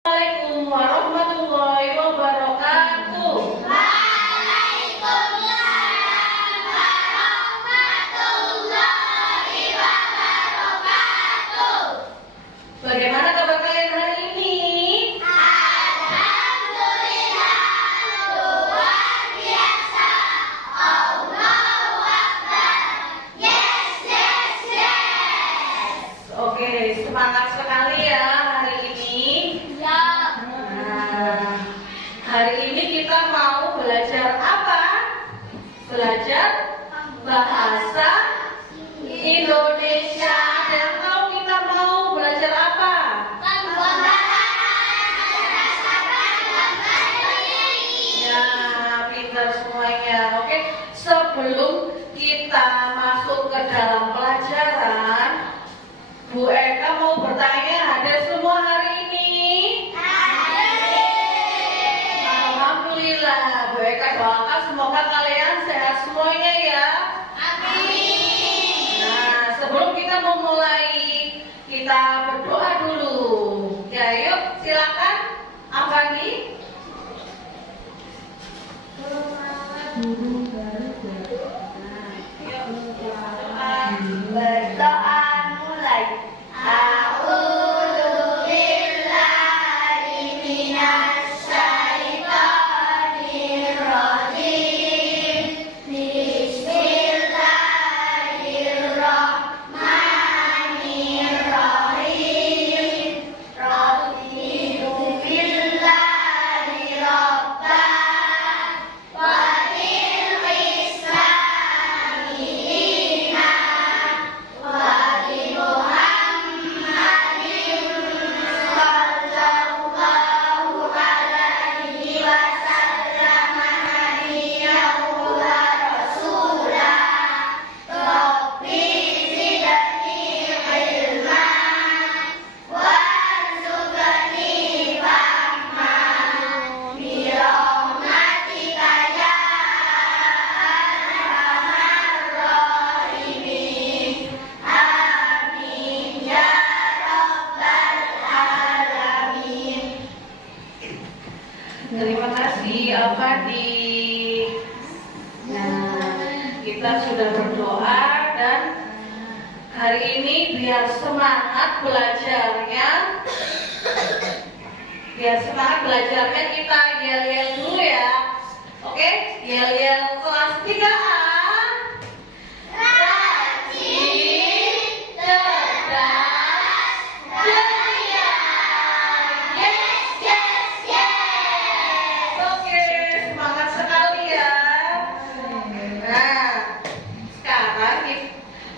Assalamualaikum warahmatullahi wabarakatuh. Waalaikumsalam warahmatullahi wabarakatuh. Bagaimana kabar kalian hari ini? Alhamdulillah, luar biasa. Allahu Akbar. Yes, yes, yes. Oke, semangat sekali ya hari ini. Ya. Nah, hari ini kita mau belajar apa? Belajar bahasa Indonesia. Dan tahu kita mau belajar apa? Ya, pintar semuanya. Oke, sebelum kita masuk ke dalam pelajaran, Bu Eka mau bertanya, hadir semua hari ini? Alhamdulillah. Bu Eka doakan semoga kalian sehat semuanya ya. Nah, sebelum kita memulai, kita berdoa dulu. Ya, yuk silakan, Afandi. Berdoa mulai. A'udzu billahi minasy syaithanir rajim. Bismillahirrahmanirrahim. Raditu billahi rabban wa bil islami dinan wa bi Muhammadin sallallahu alaihi wasallam nabiyyan wa rasulah. Rabbi zidni ilman warzuqni fahman bi rahmatika ya arhamar rahimin. Amin ya rabbal alamin. Terima kasih Afandi. Nah, kita sudah berdoa dan hari ini biar semangat belajarnya. Kita yel-yel dulu ya. Oke, yel-yel kelas 3A. Rajin, cerdas, ceria. Yes, yes, yes. Oke, semangat sekali ya. Nah, sekarang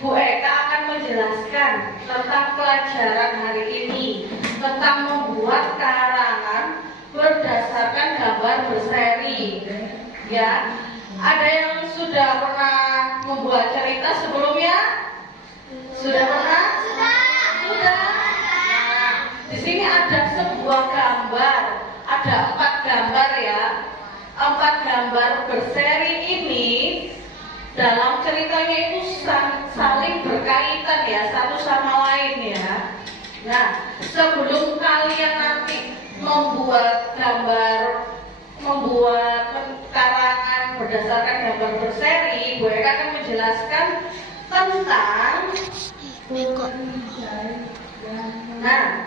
Bu Eka akan menjelaskan tentang pelajaran hari ini, tentang membuat karangan berdasarkan gambar berseri. Ya, ada yang sudah pernah membuat cerita sebelumnya? Sudah pernah? Sudah. Nah, di sini ada sebuah gambar, ada 4 gambar ya. 4 gambar berseri ini dalam ceritanya itu saling berkaitan ya, satu sama lain ya. Nah, sebelum kalian nanti membuat karangan berdasarkan gambar berseri, Bu Eka akan menjelaskan tentang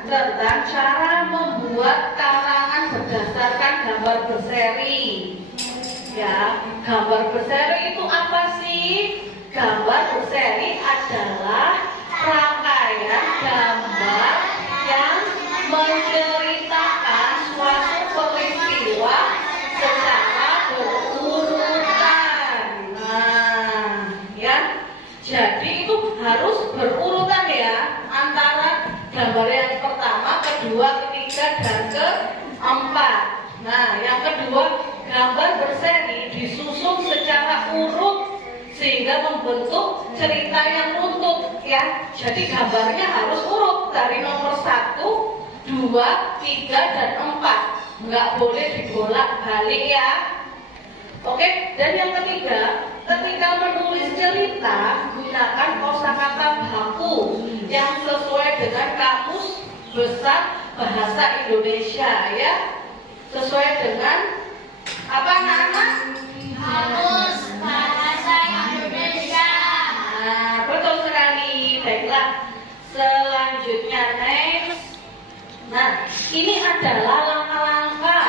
tentang cara membuat karangan berdasarkan gambar berseri. Ya, gambar berseri itu apa sih? Gambar berseri adalah rangkaian gambar yang menceritakan suatu peristiwa secara berurutan. Nah, ya. Jadi itu harus berurutan ya, antara gambar yang pertama, kedua, ketiga, dan keempat. Nah, yang kedua, gambar berseri disusun secara urut sehingga membentuk cerita yang runtut ya. Jadi gambarnya harus urut dari nomor 1, 2, 3, dan 4. Nggak boleh dibolak-balik ya. Oke, dan yang ketiga, ketika menulis cerita gunakan kosakata baku yang sesuai dengan kamus besar bahasa Indonesia ya. Sesuai dengan apa anak-anak? Harus bahasa Indonesia. Nah, betul sekali. Baiklah, selanjutnya next. Nah, ini adalah langkah-langkah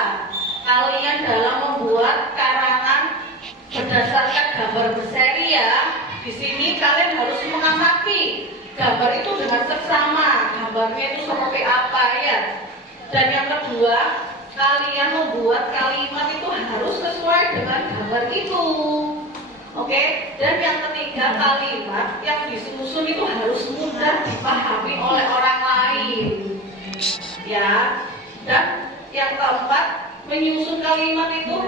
kalian dalam membuat karangan berdasarkan gambar berseri ya. Di sini kalian harus mengamati gambar itu dengan seksama. Gambarnya itu seperti apa ya. Dan yang kedua, kalian membuat kalimat itu harus sesuai dengan gambar itu. Oke, dan yang ketiga, kalimat yang disusun itu harus mudah dipahami oleh orang lain. Ya, dan yang keempat, menyusun kalimat itu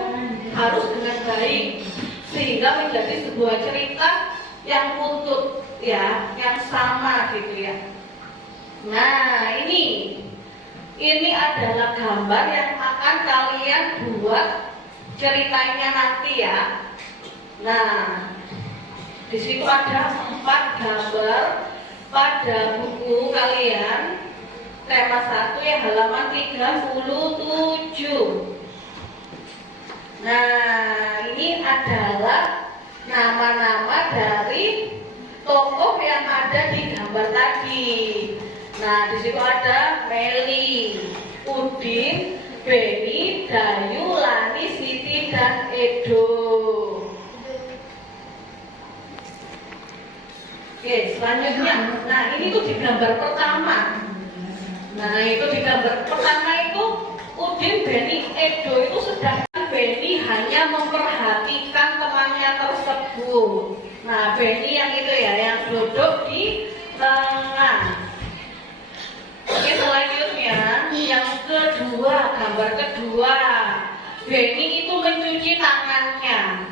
harus dengan baik sehingga menjadi sebuah cerita yang utuh ya, yang sama gitu ya. Nah, ini adalah gambar yang akan kalian buat ceritanya nanti ya. Nah, di situ ada 4 gambar pada buku kalian. Tema 1 ya, halaman 37. Nah, ini adalah nama-nama dari tokoh yang ada di gambar tadi. Nah, di situ ada Meli, Udin, Beni, Dayu, Lani, Siti, dan Edo. Oke, selanjutnya. Nah, ini tuh di gambar pertama. Nah, itu di gambar pertama itu Udin, Beni, Edo itu, sedangkan Beni hanya memperhatikan temannya tersebut. Nah, Beni yang itu ya, yang duduk di tengah. Oke, selanjutnya yang kedua, gambar kedua. Beni itu mencuci tangannya.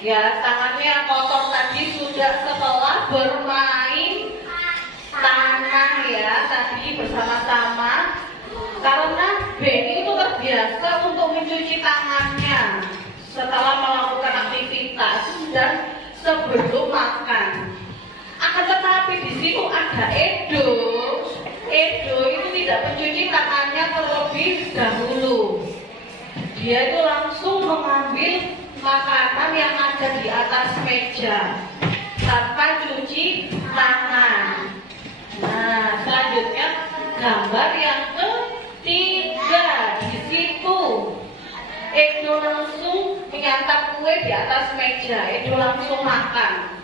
Ya, tangannya kotor tadi sudah setelah bermain tanah ya tadi bersama-sama, karena Beni itu terbiasa untuk mencuci tangannya setelah melakukan aktivitas dan sebelum makan. Akan tetapi di situ ada Edo. Edo itu tidak mencuci tangannya terlebih dahulu. Dia itu langsung mengambil makanan yang ada di atas meja tanpa cuci tangan. Nah, selanjutnya gambar yang ketiga. Di situ Edo langsung menyantap kue di atas meja. Edo langsung makan.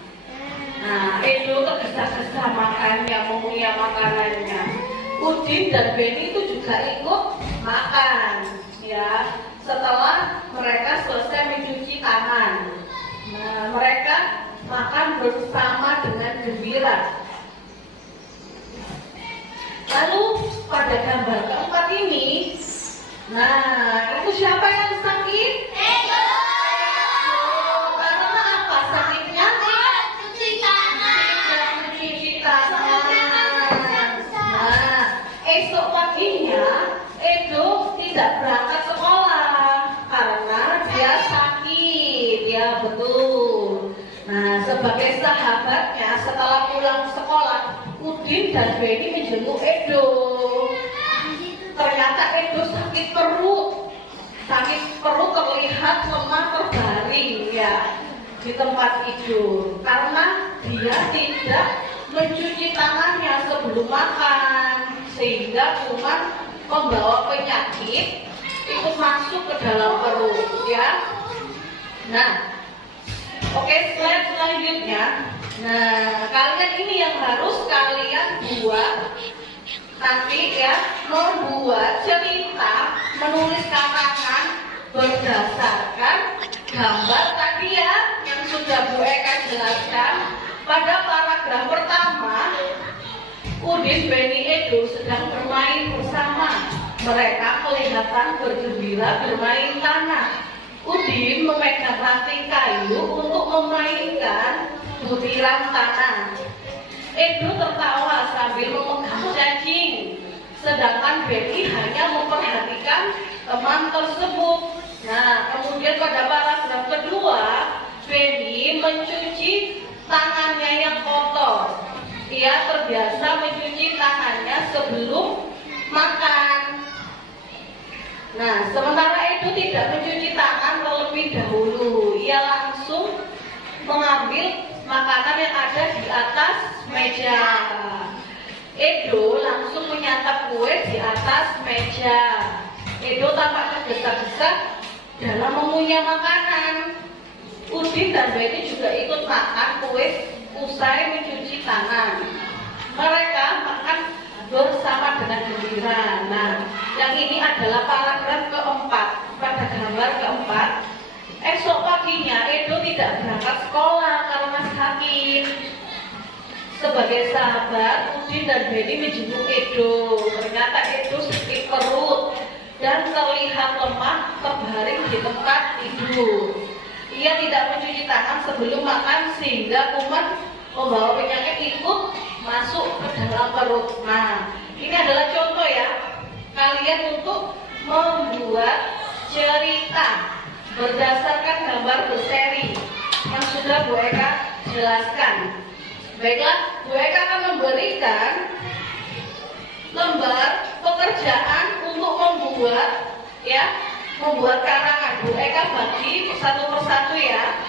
Nah, Edo tergesa-gesa makannya, mengunyah makanannya. Udin dan Beni itu juga ikut makan ya, setelah mereka selesai mencuci tangan. Nah, mereka makan bersama dengan gembira. Lalu pada gambar keempat ini, nah itu siapa yang sakit? Edo. Karena apa sakitnya? Tidak cuci tangan. Tidak mencuci tangan. Nah, esok paginya Edo tidak berangkat sekolah karena dia sakit. Ya betul. Nah, sebagai sahabatnya setelah pulang sekolah, Udin dan Beni menjenguk Edo. Ternyata Edo sakit perut. Sakit perut terlihat lemah terbaring ya di tempat tidur karena dia tidak mencuci tangannya sebelum makan, sehingga kuman membawa penyakit ikut masuk ke dalam perut ya. Nah, oke, slide selanjutnya. Nah, kalian ini yang harus kalian buat nanti ya, membuat cerita, menulis karangan berdasarkan gambar tadi ya, yang sudah Bu Eka jelaskan. Pada paragraf pertama, Udin, Beni, Edo sedang bermain bersama. Mereka kelihatan bergembira bermain tanah. Udin memegang ranting kayu untuk memainkan butiran tanah. Edo tertawa sambil memegang cacing, sedangkan Beni hanya memperhatikan teman tersebut. Nah, kemudian pada paragraf kedua, Beni mencuci tangannya yang kotor. Ia terbiasa mencuci tangannya sebelum makan. sementara Edo tidak mencuci tangan terlebih dahulu. Ia langsung mengambil makanan yang ada di atas meja. Edo langsung menyantap kue di atas meja. Edo tampak tergesa-gesa dalam mengunyah makanan. Udin dan Betty juga ikut makan kue usai mencuci tangan. Mereka makan bersama dengan gembira. Nah, yang ini adalah paragraf keempat. Pada gambar keempat, esok paginya Edo tidak berangkat sekolah karena sakit. Sebagai sahabat, Udin dan Betty menjenguk Edo. Ternyata Edo sakit perut dan terlihat lemah terbaring di tempat tidur. Ia tidak mencuci tangan sebelum makan sehingga kuman membawa penyakit ikut masuk ke dalam perut. Nah, ini adalah contoh ya kalian untuk membuat cerita berdasarkan gambar berseri yang sudah Bu Eka jelaskan. Baiklah, Bu Eka akan memberikan lembar pekerjaan untuk membuat karangan. Bu Eka bagi satu persatu ya.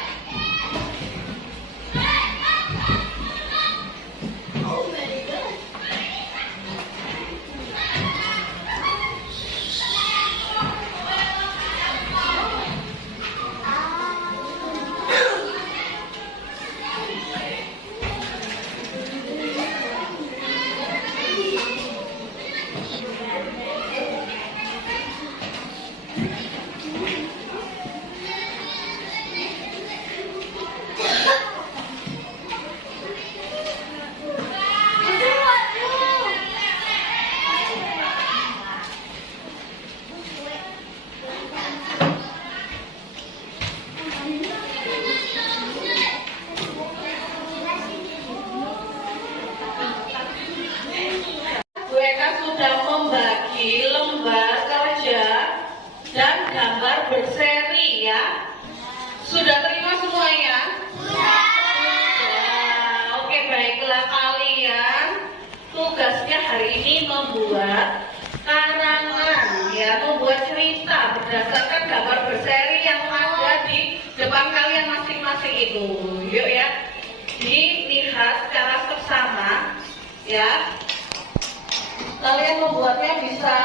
Berseri ya. Sudah terima semuanya? Sudah. Oke, baiklah, kalian tugasnya hari ini membuat karangan ya, membuat cerita berdasarkan gambar berseri yang ada di depan kalian masing-masing itu. Yuk ya, dilihat secara seksama ya. Kalian membuatnya bisa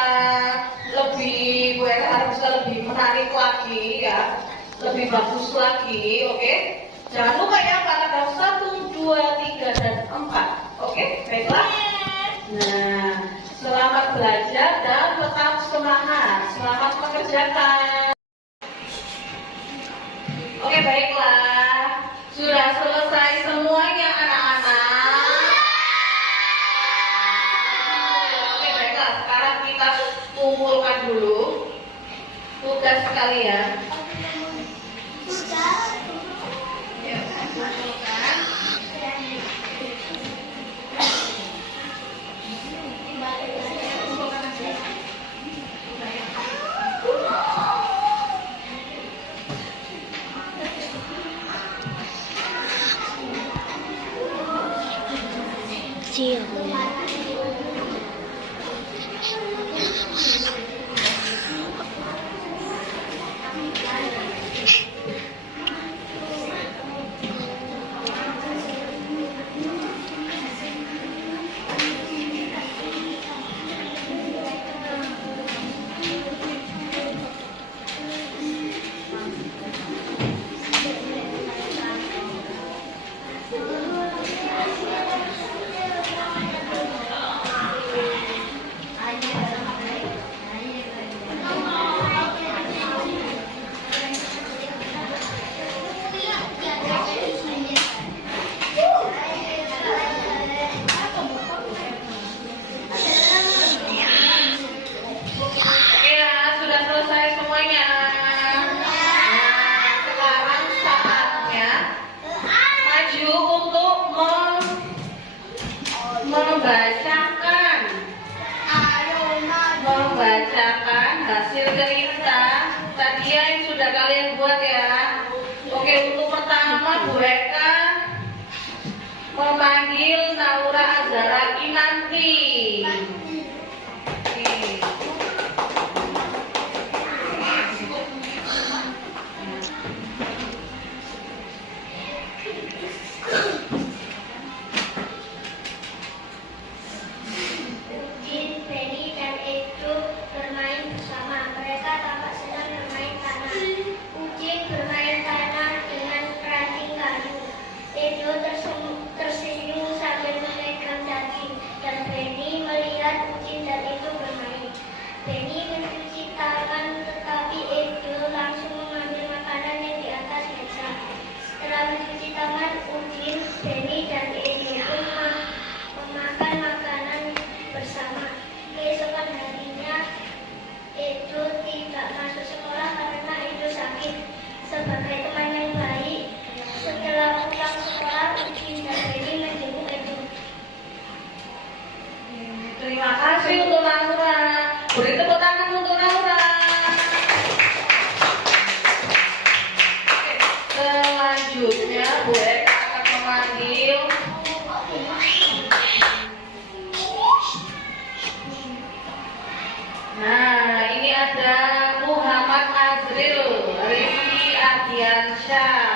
lebih, gue harus bisa lebih menarik lagi ya, lebih bagus lagi, oke? Jangan lupa ya paragraf 1, 2, 3, dan 4, oke? Baiklah. Nah, selamat belajar dan tetap semangat. Selamat mengerjakan. Oke, baiklah. Sudah selesai semuanya anak-anak. Kumpulkan dulu tugas kalian. Ya, kumpulkan. Membacakan hasil cerita tadi yang sudah kalian buat ya. Oke, untuk pertama Bu Eka memanggil Naura Azhara Kinanti. kasih untuk Naura. Beri tepuk tangan untuk Naura. Oke, selanjutnya Bu Eka akan memanggil nah, ini ada Muhammad Azril, Rifki Ardiansyah.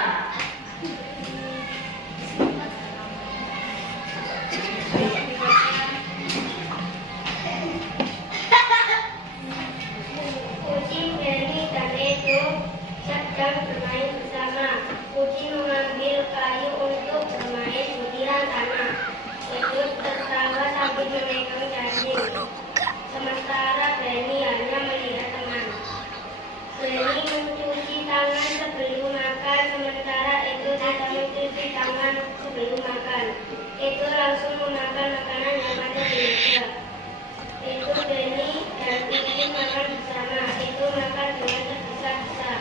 Kucing Benny dan Edo sedang bermain bersama. Kucing mengambil kayu untuk bermain butiran tanah. Edo tertawa sambil memegang cacing. Sementara Benny hanya melihat teman. Benny mencuci tangan sebelum makan, sementara Edo tidak mencuci tangan sebelum makan. Edo langsung memakan makanan yang ada di meja. Edo, Benny, dan kucing makan bersama. Edo makan dengan tergesa-gesa.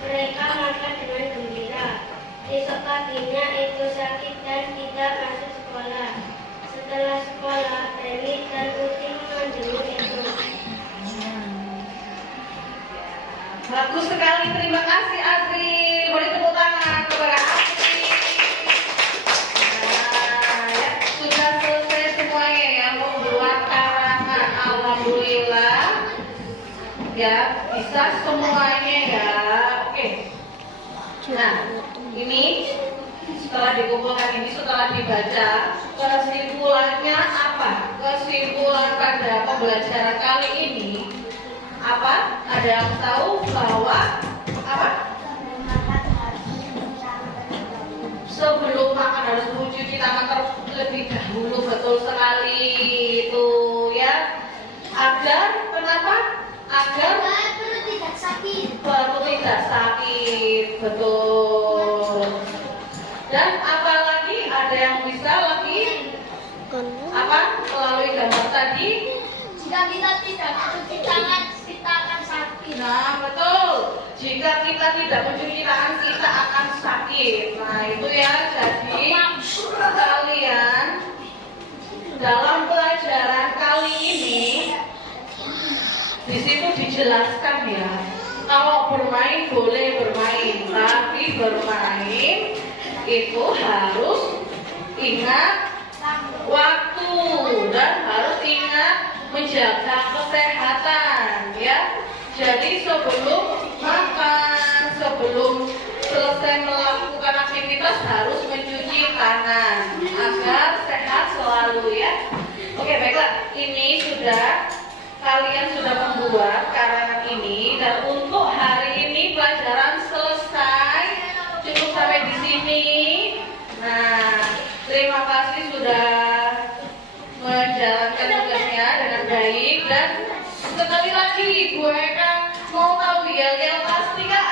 Mereka makan dengan gembira. Esok paginya Edo sakit dan tidak masuk sekolah. Setelah sekolah, Benny dan kucing menjenguk Edo. Bagus sekali, terima kasih Azri. Beri tepuk tangan kepada Azri. Nah, ya, sudah selesai semuanya ya membuat karangan. Alhamdulillah. Ya, bisa semuanya ya. Oke. Nah, ini setelah dikumpulkan ini, setelah dibaca, kesimpulannya apa? Kesimpulan pada pembelajaran kali ini apa? Ada yang tahu bahwa apa? Sebelum makan harus mencuci tangan terlebih dahulu, betul sekali itu ya. Agar kenapa? Agar Perut tidak sakit. perut tidak sakit, betul. Dan apalagi ada yang bisa lagi apa? Melalui gambar tadi. Jika kita tidak mencuci tangan, kita akan sakit. Nah, betul. Jika kita tidak mencuci tangan, kita akan sakit. Nah, itu ya. Jadi, kalian dalam pelajaran kali ini di situ dijelaskan ya. Kalau bermain boleh bermain, tapi bermain itu harus ingat waktu dan harus ingat menjaga kesehatan ya. Jadi sebelum makan, sebelum selesai melakukan aktivitas harus mencuci tangan agar sehat selalu ya. Oke, baiklah. Ini sudah kalian sudah membuat karangan ini dan untuk hari ini pelajaran selesai. Cukup sampai di sini. Nah, terima kasih sudah menjalankan tugasnya dengan baik dan sekali lagi Bu Eka mau tahu ya yang pasti Kak